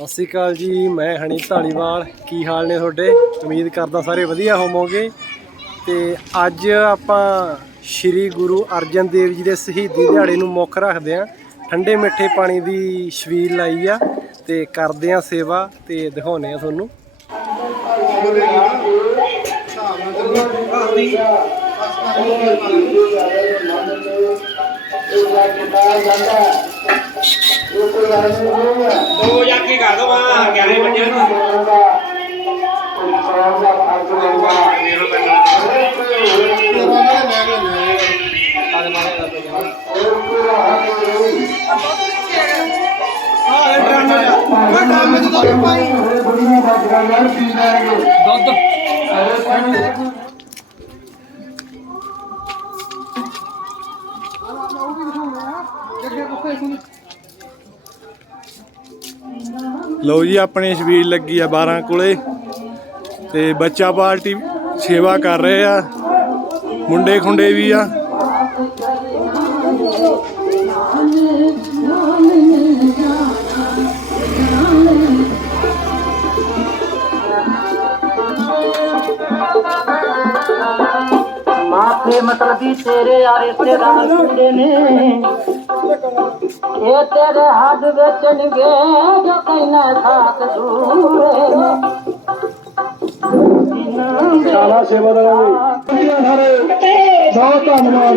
ਸਤਿ ਸ਼੍ਰੀ ਅਕਾਲ ਜੀ ਮੈਂ ਹਣੀ ਢਾਲੀਵਾਲ ਕੀ ਹਾਲ ਨੇ ਤੁਹਾਡੇ ਉਮੀਦ ਕਰਦਾ ਸਾਰੇ ਵਧੀਆ ਹੋਵੋਗੇ ਤੇ ਅੱਜ ਆਪਾਂ ਸ੍ਰੀ ਗੁਰੂ ਅਰਜਨ ਦੇਵ ਜੀ ਦੇ ਸ਼ਹੀਦੀ ਦਿਹਾੜੇ ਨੂੰ ਮੁੱਖ ਰੱਖਦੇ ਆਂ ਠੰਡੇ ਮਿੱਠੇ ਪਾਣੀ ਦੀ ਛਬੀਲ ਲਾਈ ਆ ਤੇ ਕਰਦੇ ਆਂ ਸੇਵਾ ਤੇ ਦਿਖਾਉਨੇ ਆ ਤੁਹਾਨੂੰ ਦੋ ਜਾਕੀ ਕਰ ਦੋ ਵਾ 11 ਵਜੇ ਨੂੰ। ਲਓ ਜੀ, ਆਪਣੇ ਛਬੀਲ ਲੱਗੀ ਆ 12 ਕੋਲੇ ਤੇ ਬੱਚਾ ਪਾਰਟੀ ਸੇਵਾ ਕਰ ਰਹੇ ਆ। ਮੁੰਡੇ ਖੁੰਡੇ ਵੀ ਆ। ਮਾਥੇ ਮਤਲਬੀ ਤੇਰੇ ਆ ਰਿਸ਼ਤੇਦਾਰ ਕੁੰਡੇ ਨੇ। ਇਹ ਤੇਰੇ ਹੱਥ ਵੇਚਣਗੇ ਜੋ ਕਹਿਣਾ ਸਾਥ ਦੂਰੇ ਨੇ ਸ਼ਾਲਾ ਸੇਵਾਦਾਰਾਂ ਦੀ ਸਾਰੇ ਬਹੁਤ ਧੰਨਵਾਦ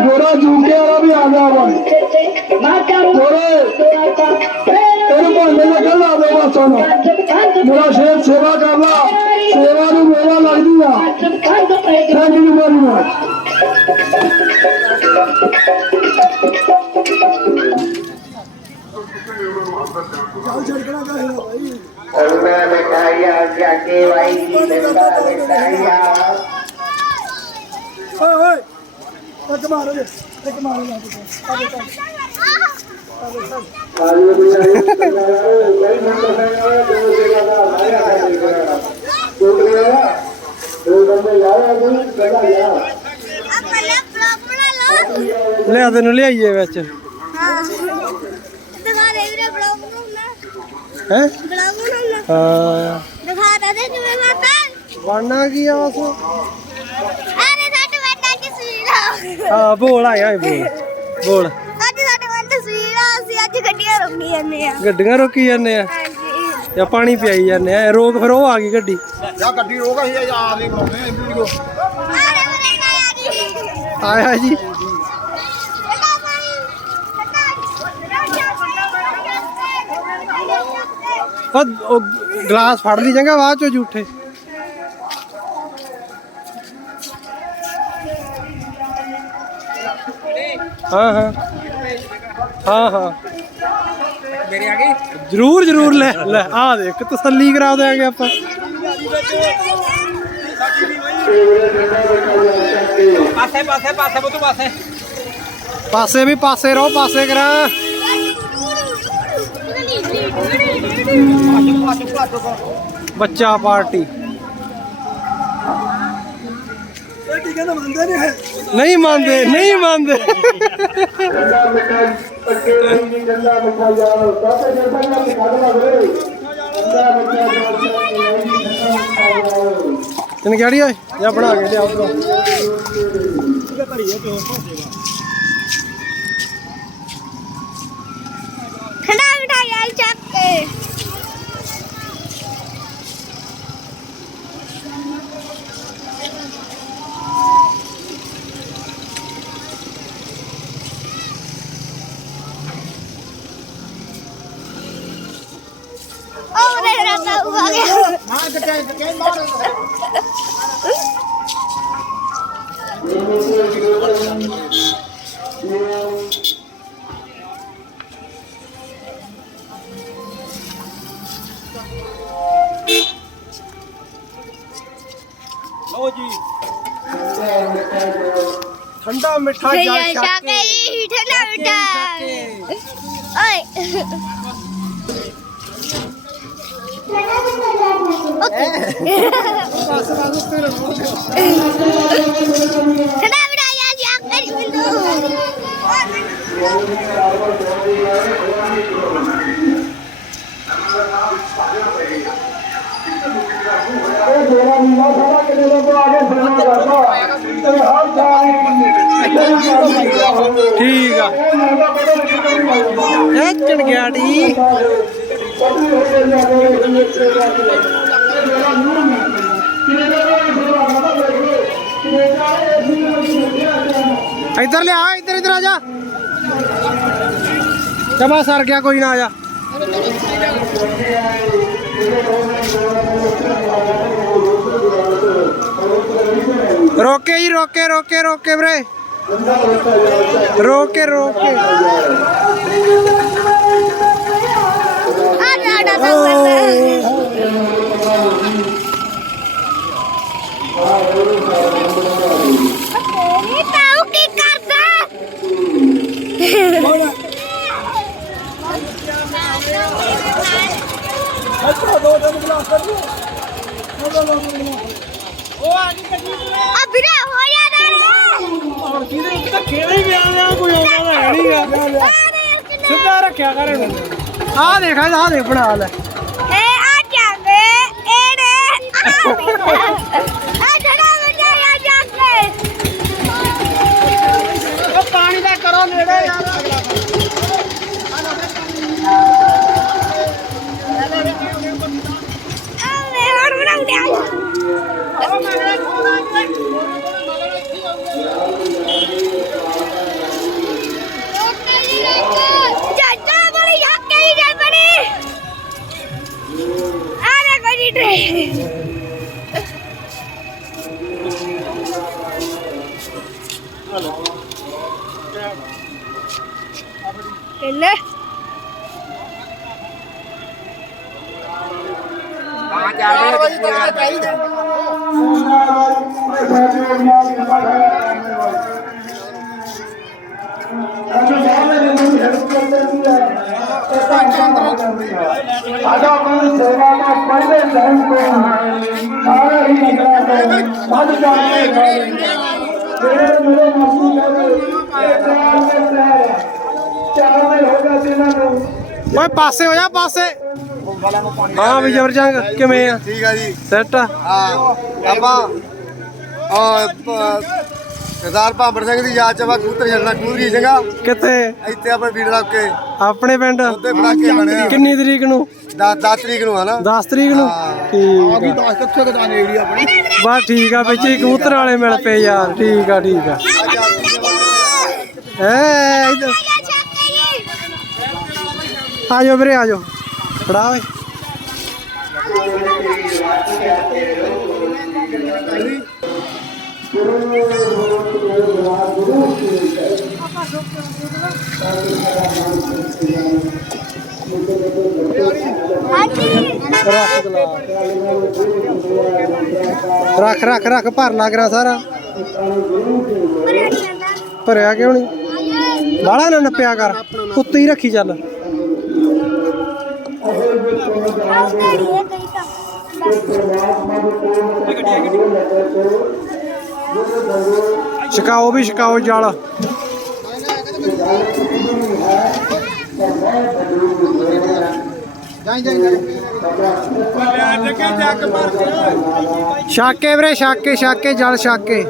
ਗੋਰਾ ਜੂਕੇ ਵਾਲਾ ਵੀ ਆ ਗਿਆ ਵਾ ਗੋਰੇ ਇਹਨੂੰ ਭਾਂਡੇ ਦਾ ਗੱਲ ਆ ਦੇ ਬਸ ਉਹਨੂੰ ਮੇਰਾ ਸ਼ੇਰ ਸੇਵਾ ਕਰ ਲਾ ਸੇਵਾ ਨੂੰ ਮੇਰਾ ਲੱਗਦੀ ਆ ਥੈਂਕ ਯੂ ਵੈਰੀ ਮਚ ਉਹਨਾਂ ਮਿਠਾਈਆਂ ਜਾਕੇ ਵਾਈ ਦੀ ਦੰਦਾ ਮਿਠਾਈਆਂ ਓਏ ਓਏ ਇੱਕ ਮਾਰੋ ਇੱਕ ਮਾਰੋ ਜਾ ਕਾਲੂ ਮਿਠਾਈ ਕੋਈ ਨੰਬਰ ਹੈ ਦੋ ਜਗ੍ਹਾ ਦਾ ਆਇਆ ਹੈ ਟੋਕਰੀਆ ਦੋ ਬੰਦੇ ਲਾਇਆ ਕੋਈ ਜਗ੍ਹਾ ਲਿਆ ਆਪਾਂ ਲੈ ਬਲੌਗ ਬਣਾ ਲਓ ਲਿਆ ਤੈਨੂੰ ਲਿਆਈਏ ਵਿੱਚ। ਹਾਂ ਦਿਖਾ ਦੇ ਵੀਰੇ ਬਲੌਗ ਬਣਾਉਣਾ ਹੈ? ਬਲੌਗ ਬਣਾਉਣਾ ਹਾਂ। ਦਿਖਾ ਤਾ ਦੇ ਜਿਵੇਂ ਮਾਤਾ ਬਣਨਾ ਕੀ ਆ ਬਸ? ਅਰੇ ਸਾਡੇ ਵੱਡਾ ਤਸਵੀਰ ਆ। ਹਾਂ ਬੋਲ ਆਇਆ ਏ ਬੋਲ। ਬੋਲ। ਅੱਜ ਸਾਡੇ ਵੱਡਾ ਤਸਵੀਰ ਆ ਅਸੀਂ ਅੱਜ ਗੱਡੀਆਂ ਰੋਕੀ ਜਾਂਦੇ ਆ। ਗੱਡੀਆਂ ਰੋਕੀ ਜਾਂਦੇ ਆ? ਹਾਂਜੀ। ਜਾਂ ਪਾਣੀ ਪਿਆਈ ਜਾਂਦੇ ਆ? ਰੋਕ ਫਿਰ ਉਹ ਆ ਗਈ ਗੱਡੀ। ਜਾਂ ਗੱਡੀ ਰੋਕ ਅਸੀਂ ਆ ਦੇ ਬਣਾਉਂਦੇ ਆ ਵੀਡੀਓ ਅਰੇ ਮੇਰੇ ਨਾਲ ਆ ਗਈ ਆਇਆ ਜੀ। ਠੰਡਾ ਉਹ ਗਲਾਸ ਫੜ ਲਈ ਜਾਂਗਾ ਬਾਅਦ ਚੋਂ ਝੂਠੇ ਹਾਂ ਹਾਂ ਹਾਂ ਹਾਂ ਮੇਰੀ ਆ ਗਈ ਜਰੂਰ ਜਰੂਰ ਲੈ ਲੈ ਆ ਦੇਖ ਤਸੱਲੀ ਕਰਾ ਦਿਆਂਗੇ ਆਪਾਂ ਪਾਸੇ ਪਾਸੇ ਪਾਸੇ ਬੁੱਤੂ ਪਾਸੇ ਪਾਸੇ ਵੀ ਪਾਸੇ ਰਹੋ ਪਾਸੇ ਕਰਾਂ ਬੱਚਾ ਪਾਰਟੀ। ਨਹੀਂ ਮੰਨਦੇ ਨਹੀਂ ਮੰਨਦੇ। ਤੈਨੂੰ ਕਿਹੜੀ ਓਏ? ਜਾਂ ਬਣਾ ਕੇ ਲਿਆ ਉਧਰੋਂ ਲਓ ਜੀ ਠੰਡਾ ਮਿੱਠਾ ਜਾ ਭਈਆ ਛੱਕ ਕੇ ਸ਼ਾਕੇ ਠੰਡਾ ਮਿਠਾਈ ਓਏ Eh. ठीक है एक चढ़ गया डी ਸਾਰਾ ਕਿਤੇ ਦਾ ਆ ਕੇ ਸੇਵਾ ਕਰਦਾ ਤੇ ਹਰ ਸਾਲ ਠੀਕ ਆ ਇਹ ਮੈਂ ਪਤਾ ਨਹੀਂ ਕਿੱਥੇ ਵੀ ਆਉਂਦਾ ਇਹ ਚਣਗਿਆੜੀ ਇੱਧਰ ਲਿਆ, ਇੱਧਰ ਇੱਧਰ ਆ ਜਾ। ਜਮਾ ਸਰ ਗਿਆ, ਕੋਈ ਨਾ ਆ ਜਾ। ਰੋਕੇ ਜੀ, ਰੋਕੇ ਰੋਕੇ ਰੋਕੇ ਵੀਰੇ। ਰੋਕੇ ਰੋਕੇ। ਆ ਜਾ ਆ ਕੋਈ ਆਉਂਦਾ ਤਾਂ ਹੈ ਨਹੀਂਗਾ ਸਿੱਧਾ ਰੱਖਿਆ ਕਰ ਇਹਨੂੰ। ਆਹ ਦੇਖ ਆਹ ਦੇਖ ਬਣਾ ਲੈ। ਏ ਆ ਜਾਂਦੇ ਇਹਨੇ ਆ ਸਾਡਾ ਮਨ ਸੇਵਾ ਦਾ ਪਹਿਲੇ ਦਿਨ ਤੋਂ ਸਾਰੇ ਹੀ ਨਗਰਾਂ ਤੋਂ ਵੱਧ ਜਾਂਦੇ ਗਏ ਜਿਹੜੇ ਮੇਰੇ ਮਾਸੂ ਕਹਿੰਦੇ ਇਹ ਪਿਆਰ ਦੇ ਪਿਆਰ ਚਾਰ ਦਿਨ ਹੋ ਗਏ ਸੀ ਇਹਨਾਂ ਨੂੰ ਓਏ ਪਾਸੇ ਹੋ ਜਾ ਪਾਸੇ। ਹਾਂ ਵੀ ਜਬਰ ਜੰਗ ਕਿਵੇਂ ਆ? ਠੀਕ ਆ ਜੀ। ਸੈੱਟ ਆ? ਹਾਂ। ਆਪਾਂ ਸਰਦਾਰ ਭਾਂਬਰ ਸਿੰਘ ਦੀ ਯਾਦ ਚ ਆਪਾਂ ਕਬੂਤਰ ਛੱਡਣਾ ਕਬੂਤਰੀ ਸਿੰਘਾ। ਕਿੱਥੇ? ਇੱਥੇ ਆਪਾਂ ਵੀਡ ਲੱਗ ਕੇ। ਆਪਣੇ ਪਿੰਡ? ਉੱਤੇ ਬਣਾ ਕੇ ਬਣਿਆ। ਕਿੰਨੀ ਤਰੀਕ ਨੂੰ? 10 10 ਤਰੀਕ ਨੂੰ ਆ ਨਾ। 10 ਤਰੀਕ ਨੂੰ? ਠੀਕ ਆ ਦੱਸ ਕਿੱਥੇ ਕਿਦਾਂ ਏਰੀਆ ਆਪਣੀ। ਬਸ ਠੀਕ ਆ ਵਿੱਚ ਹੀ ਕਬੂਤਰ ਵਾਲੇ ਮਿਲ ਪਏ ਯਾਰ। ਠੀਕ ਆ ਠੀਕ ਆ। ਐ ਇੱਧਰ ਆ ਜਾਓ ਵੀਰੇ ਆ ਜਾਓ ਫੜਾ ਓਏ। ਰੱਖ ਰੱਖ ਰੱਖ ਭਰ ਲੱਗ ਰਿਹਾ ਸਾਰਾ। ਭਰਿਆ ਕਿਉਂ ਨਹੀਂ? ਬਾਲਾ ਨਾ ਨੱਪਿਆ ਕਰ ਉੱਤੇ ਹੀ ਰੱਖੀ ਚੱਲ। ਛਕਾਓ ਵੀ ਛਕਾਓ ਜਲ। ਛਾਕੇ ਵੀਰੇ ਛਾਕੇ ਛਾਕੇ ਜਲ ਛਾਕੇ।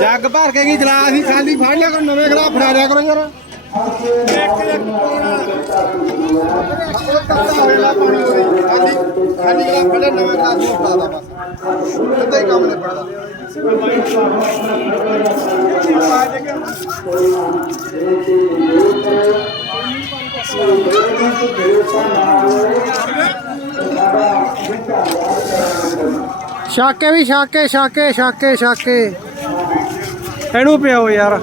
ਜੱਗ ਭਰ ਕੇ ਕੀ ਗਲਾਸ ਹੀ ਖਾਲੀ ਫੜ ਲਿਆ ਕਰੋ ਨਵੇਂ ਗਲਾਸ ਫੜਾ ਦਿਆ ਕਰੋ ਯਾਰ। ਖਾਲੀ ਗਲਾਸ ਫੜੇ ਨਵੇਂ ਗਲਾਸ ਨੂੰ ਫੜਾ ਦਾ ਬਸ ਸਿੱਧਾ ਹੀ ਕੰਮ ਨਿਬੜਦਾ ਛਾਕੇ ਵੀ ਛਾਕੇ ਛਾਕੇ ਛਾਕੇ ਛਾਕੇ ਇਹਨੂੰ ਪਿਆਓ ਯਾਰ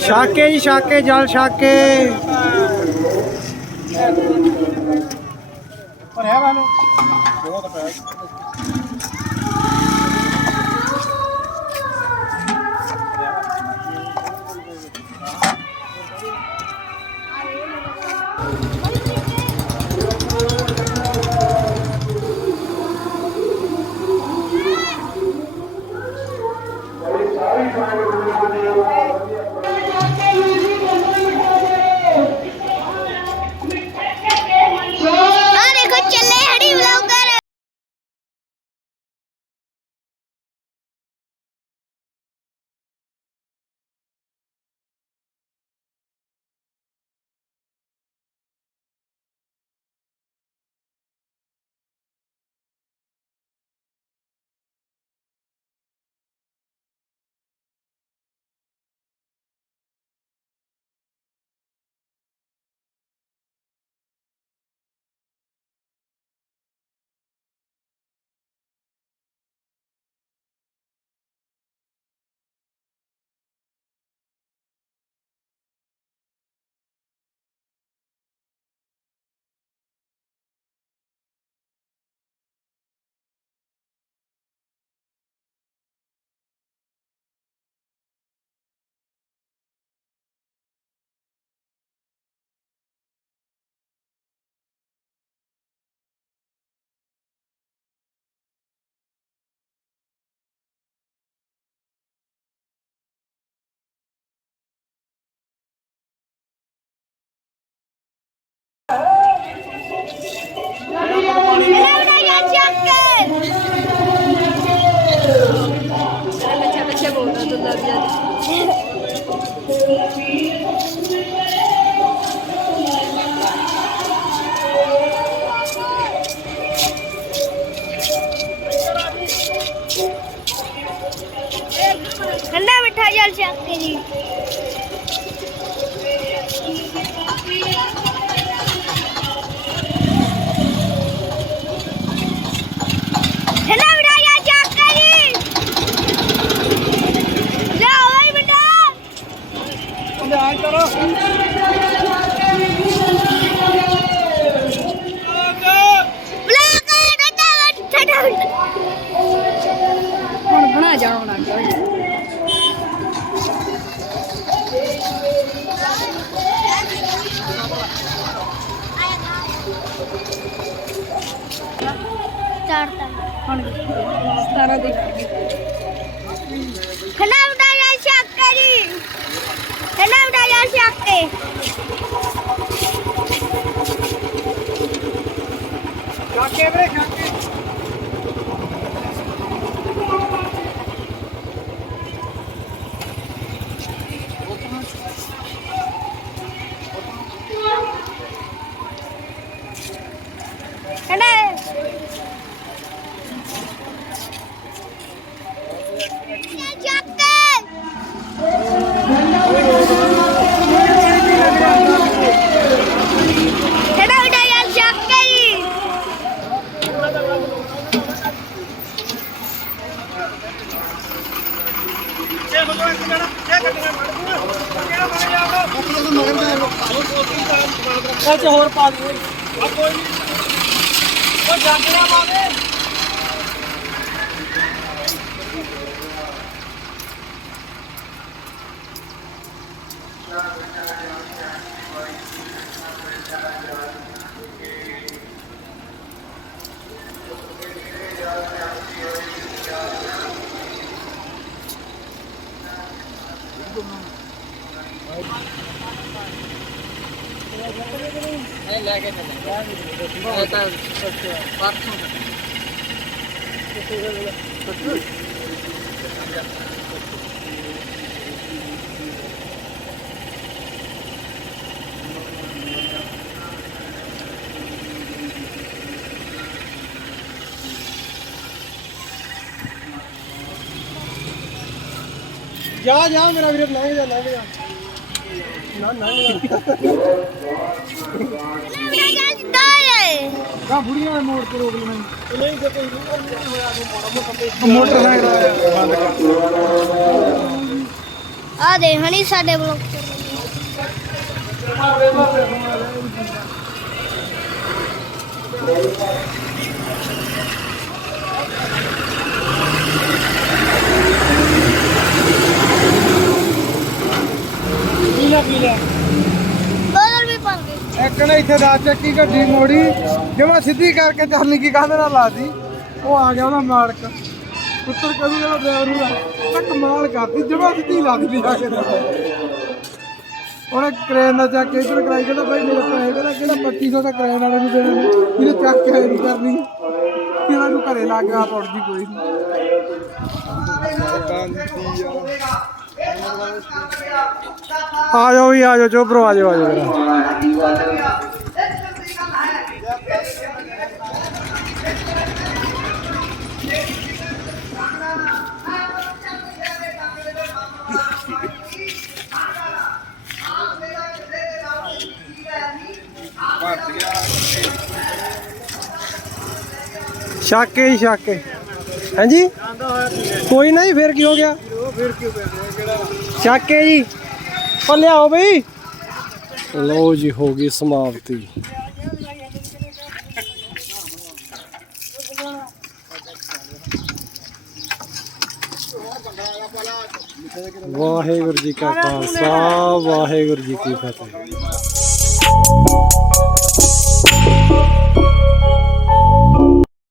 ਛਾਕੇ ਜੀ ਛਾਕੇ ਜਲ ਛਾਕੇ ਆ 감 사. ਹੁਣ 17 ਦੇ ਠੰਡਾ ਮਿੱਠਾ ਜਲ ਚੱਕ ਜੀ ਠੰਡਾ ਮਿੱਠਾ ਜਲ ਚੱਕ ਕਾਕੇ ਵੀਰੇ કોઈ જાગીરા માગે ਦੇ ਆ ਕੋਈ ਨਹੀਂ ਉਹ ਜਾਂਗੜਾ ਪਾ ਜਾ ਜਾ, ਮੇਰਾ ਵੀਰ ਲੰਘ ਜਾ ਲੰਘ ਜਾ। ਨਾ ਨਾ। ਬੁੜੀਆਂ ਦੇ ਮੋੜ ਤੇ ਰੋਕ ਲੈਣਾ ਨਹੀਂ ਜੇ ਕੋਈ ਨਹੀਂ ਹੋਇਆ ਤਾਂ ਮੋੜਾ ਮੋਟਾ ਮੋਟਰ ਸਾਈਕਲ ਬੰਦ ਕਰ ਆ ਦੇ ਹਣੀ ਸਾਡੇ ਬਲੌਗ ਕੀ ਲੈ ਕੀ ਲੈ ਬੋਤਲ ਵੀ ਪਾ ਗਏ ਇੱਕ ਨੇ ਇੱਥੇ ਦਾ ਚੱਕੀ ਗੱਡੀ ਮੋੜੀ। ਜਿਵੇਂ ਸਿੱਧੀ ਕਰਕੇ ਚੱਲਣੀ ਕੀ ਕਾਹਦੇ ਨਾਲ ਲਾਦੀ ਉਹ ਆ ਗਿਆ ਉਹਦਾ ਮਾਲਕ। ਪੁੱਤਰ ਕਰੂਗਾ ਡਰਾਈਵਰ ਨੂੰ ਤਾਂ ਕਮਾਲ ਕਰਦੀ ਜਮਾ ਸਿੱਧੀ ਲਾ ਆ ਕੇ। ਉਹਨੇ ਕ੍ਰੇਨ ਦਾ ਚੱਕ ਇਧਰ ਕਰਾਈ? ਕਹਿੰਦਾ ਭਾਈ ਮੇਰੇ ਪੈਸੇ ਕਹਿੰਦਾ ਕਿਹੜਾ 2500 ਦਾ ਕ੍ਰੇਨ ਵਾਲੇ ਨੂੰ ਦੇਣੇ। ਇਹਨੇ ਚੱਕ ਕੇ ਨਹੀਂ ਕਰਨੀ। ਕਿਹੜਾ ਨੂੰ ਘਰੇ ਲਾ ਕੇ ਆਪ ਉੜਦੀ ਕੋਈ ਨਹੀਂ ਆ ਜਾਓ ਵੀ, ਆ ਜਾਓ ਚੋਪਰੋ ਆ ਜਾਓ ਆ ਜਾਓ। ਸ਼ਾਕੇ ਹੀ ਸ਼ਾਕੇ ਹਾਂਜੀ ਕੋਈ ਨਹੀਂ ਫਿਰ ਕੀ ਹੋ ਗਿਆ ਫਿਰ ਕੀ ਹੋ ਗਿਆ ਸ਼ਾਕੇ ਜੀ ਉਹ ਲਿਆਓ ਬਈ ਲਓ ਜੀ ਹੋ ਗਈ ਸਮਾਪਤੀ ਵਾਹਿਗੁਰੂ ਜੀ ਕਾ ਖਾਲਸਾ ਵਾਹਿਗੁਰੂ ਜੀ ਕੀ ਫਤਿਹ